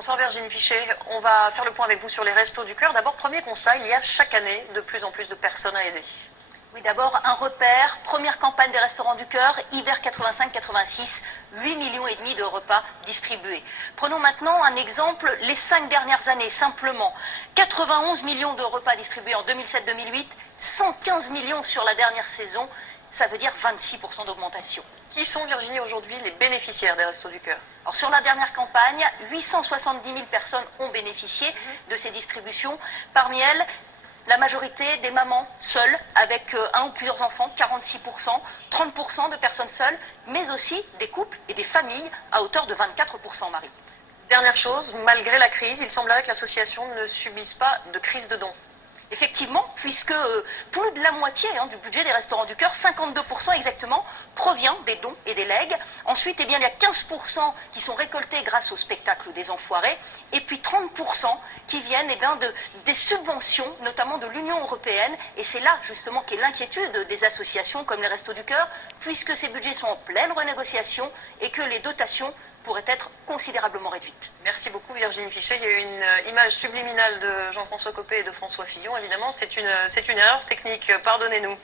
Bonsoir Virginie Fichet, on va faire le point avec vous sur les Restos du Cœur. D'abord, premier constat, il y a chaque année de plus en plus de personnes à aider. Oui, d'abord un repère, première campagne des Restaurants du Cœur, hiver 85-86, 8,5 millions de repas distribués. Prenons maintenant un exemple, les 5 dernières années, simplement. 91 millions de repas distribués en 2007-2008, 115 millions sur la dernière saison, ça veut dire 26% d'augmentation. Qui sont, Virginie, aujourd'hui les bénéficiaires des Restos du Cœur? Alors, sur la dernière campagne, 870 000 personnes ont bénéficié de ces distributions. Parmi elles, la majorité des mamans seules, avec un ou plusieurs enfants, 46%, 30% de personnes seules, mais aussi des couples et des familles à hauteur de 24%, Marie. Dernière chose, malgré la crise, il semblerait que l'association ne subisse pas de crise de dons. Effectivement, puisque plus de la moitié du budget des Restaurants du Cœur, 52% exactement, provient des dons et des legs. Ensuite, il y a 15% qui sont récoltés grâce au spectacle des Enfoirés, et puis 30% qui viennent des subventions, notamment de l'Union européenne. Et c'est là justement qu'est l'inquiétude des associations comme les Restos du Cœur, puisque ces budgets sont en pleine renégociation et que les dotations pourraient être considérablement réduites. Merci beaucoup Virginie Fichet. Il y a eu une image subliminale de Jean-François Copé et de François Fillon. Évidemment, c'est une erreur technique. Pardonnez-nous.